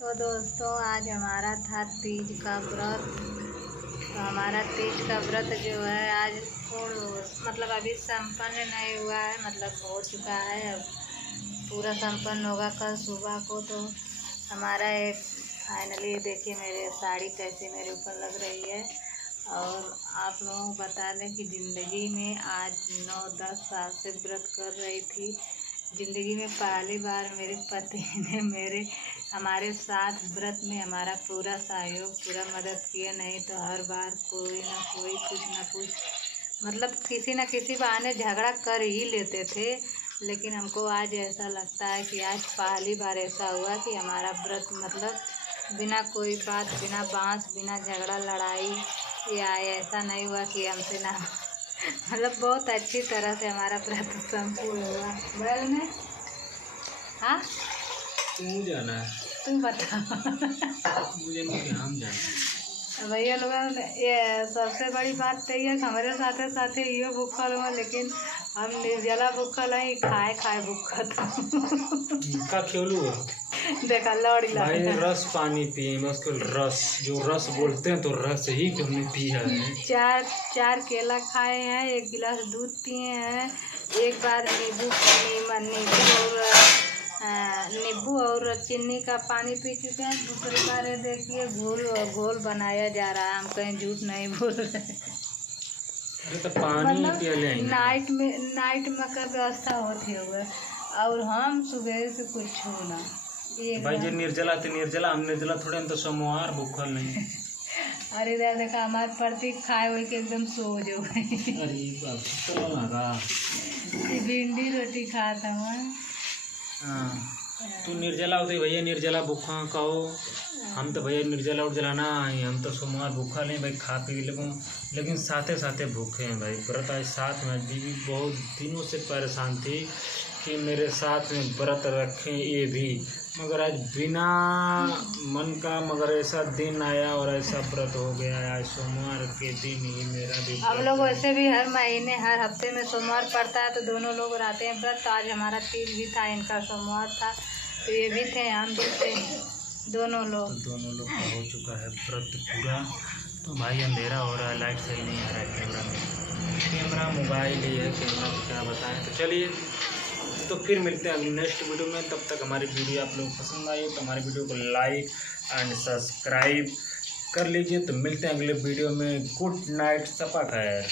तो दोस्तों आज हमारा था तीज का व्रत। तो हमारा तीज का व्रत जो है आज मतलब अभी संपन्न नहीं हुआ है, मतलब हो चुका है, अब पूरा संपन्न होगा कल सुबह को। तो हमारा एक फाइनली देखिए मेरे साड़ी कैसे मेरे ऊपर लग रही है। और आप लोगों को बता दें कि ज़िंदगी में आज 9-10 साल से व्रत कर रही थी। ज़िंदगी में पहली बार मेरे पति ने हमारे साथ व्रत में हमारा पूरा सहयोग, पूरा मदद किया। नहीं तो हर बार कोई ना कोई कुछ ना कुछ मतलब किसी न किसी बहाने झगड़ा कर ही लेते थे। लेकिन हमको आज ऐसा लगता है कि आज पहली बार ऐसा हुआ कि हमारा व्रत मतलब बिना कोई बात, बिना बांस, बिना झगड़ा लड़ाई या ऐसा नहीं हुआ कि हमसे ना मतलब बहुत अच्छी तरह से हमारा व्रत संपूर्ण हुआ। बैल में हाँ तू जाना है, तू बता। मुझे नहीं, हम जाना भैया लोग ये सबसे बड़ी बात तो ये हमारे साथे साथे ये भूखल हुआ, लेकिन हम निर्जला भूखल है, खाए खाए भूखल का खेलू देखा लौड़ी भाई। रस पानी पिए, उसको रस जो रस बोलते हैं तो रस ही हमने पिया है। चार केला खाए हैं, 1 गिलास दूध पिए हैं, एक बार नींबू और चीनी का पानी पी चुके हैं। दूसरी बार ये देखिए घोल बनाया जा रहा है। हम कहीं झूठ नहीं बोल रहे। अरे तो पानी मतलब पिया ले नाइट में का व्यवस्था होती होगा और हम सुबह से कुछ छूना भाई। जो निर्जला थे निर्जला, हम निर्जला थोड़े, हम तो सोमवार भूखल नहीं। अरे इधर देखा हमारे प्रतीक खाए हुए के एकदम सो जो गई। अरे बाप तो लगा भिंडी रोटी खाता मैं। हाँ तू निर्जला होती भैया, निर्जला भूखा कहो। हम तो भैया निर्जला उर्जला ना आई, हम तो सोमवार भूखा नहीं भाई, खा पी लेकिन साथे साथे भूखे हैं भाई। व्रत आज साथ में, दीदी बहुत दिनों से परेशान थी कि मेरे साथ में व्रत रखें ये भी, मगर आज बिना मन का मगर ऐसा दिन आया और ऐसा व्रत हो गया। आज सोमवार के दिन ही मेरा भी। हम लोग वैसे भी हर महीने हर हफ्ते में सोमवार पड़ता है तो दोनों लोग रहते हैं व्रत। तो आज हमारा तीज भी था, इनका सोमवार था, तो ये भी थे, हम भी थे, दोनों लोग। तो दोनों लोग का हो चुका है व्रत पूरा। तो भाई अंधेरा हो रहा है, लाइट सही नहीं आ रहा है कैमरा में। कैमरा मोबाइल ही है, कैमरा को क्या बताएं। तो चलिए, तो फिर मिलते हैं अगली नेक्स्ट वीडियो में। तब तक हमारी वीडियो आप लोग पसंद आई तो हमारी वीडियो को लाइक एंड सब्सक्राइब कर लीजिए। तो मिलते हैं अगले वीडियो में। गुड नाइट, सपा खैर।